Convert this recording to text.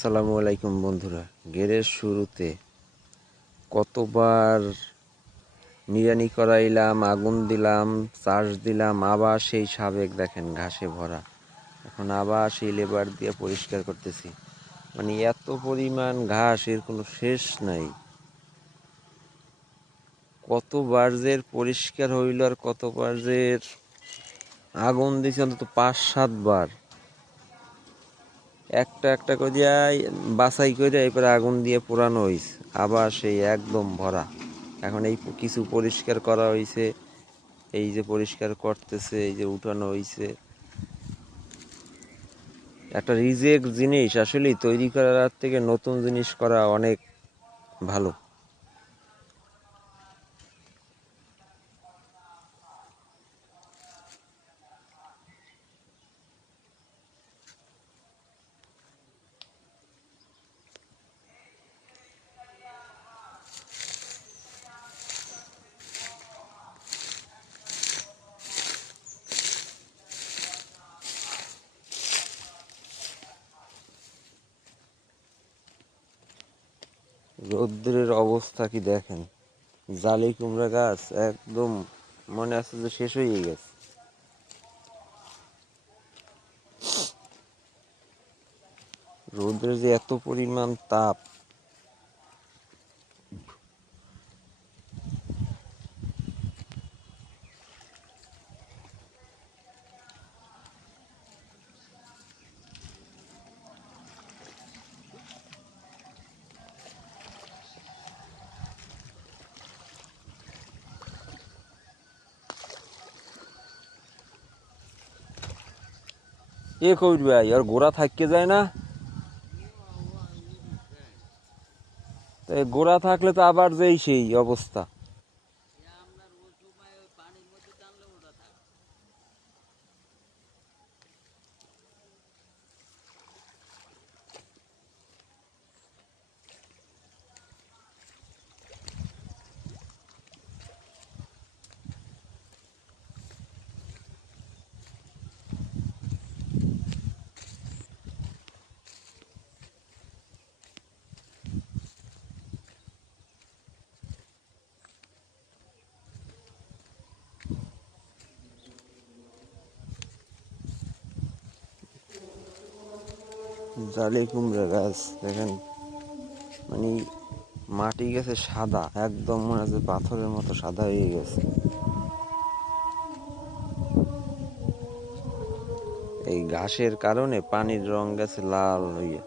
আসসালামু আলাইকুম বন্ধুরা। গেরের শুরুতে কতবার নিড়ানি করাইলাম, আগুন দিলাম, চার্জ দিলাম, আবার সেই সাবেক দেখেন ঘাসে ভরা। এখন আবার সেই লেবার দিয়ে পরিষ্কার করতেছি। মানে এত পরিমাণ ঘাস, এর কোনো শেষ নাই। কতবার যে পরিষ্কার হইল আর কতবার যে আগুন দিছি, অন্তত 5-7 বার। একটা একটা করে বাছাই করে এরপরে আগুন দিয়ে পোড়ানো হয়েছে, আবার সেই একদম ভরা। এখন এই কিছু পরিষ্কার করা হয়েছে, এই যে পরিষ্কার করতেছে, এই যে উঠানো হয়েছে। একটা রিজেক্ট জিনিস আসলেই তৈরি করার থেকে নতুন জিনিস করা অনেক ভালো। রৌদ্রের অবস্থা কি দেখেন! জালি কুমড়া গাছ একদম মনে আছে যে শেষ হয়ে গেছে। রৌদ্রের যে এত পরিমাণ তাপ! এ কবির ভাই, আর গোড়া থাকতে যায় না? তো গোড়া থাকলে তো আবার যেই সেই অবস্থা। জালি কুমড়া গাছ দেখেন, মানে মাটি গেছে সাদা, একদম মনে হচ্ছে পাথরের মতো সাদা হয়ে গেছে। এই ঘাসের কারণে পানির রং গেছে লাল হইয়া।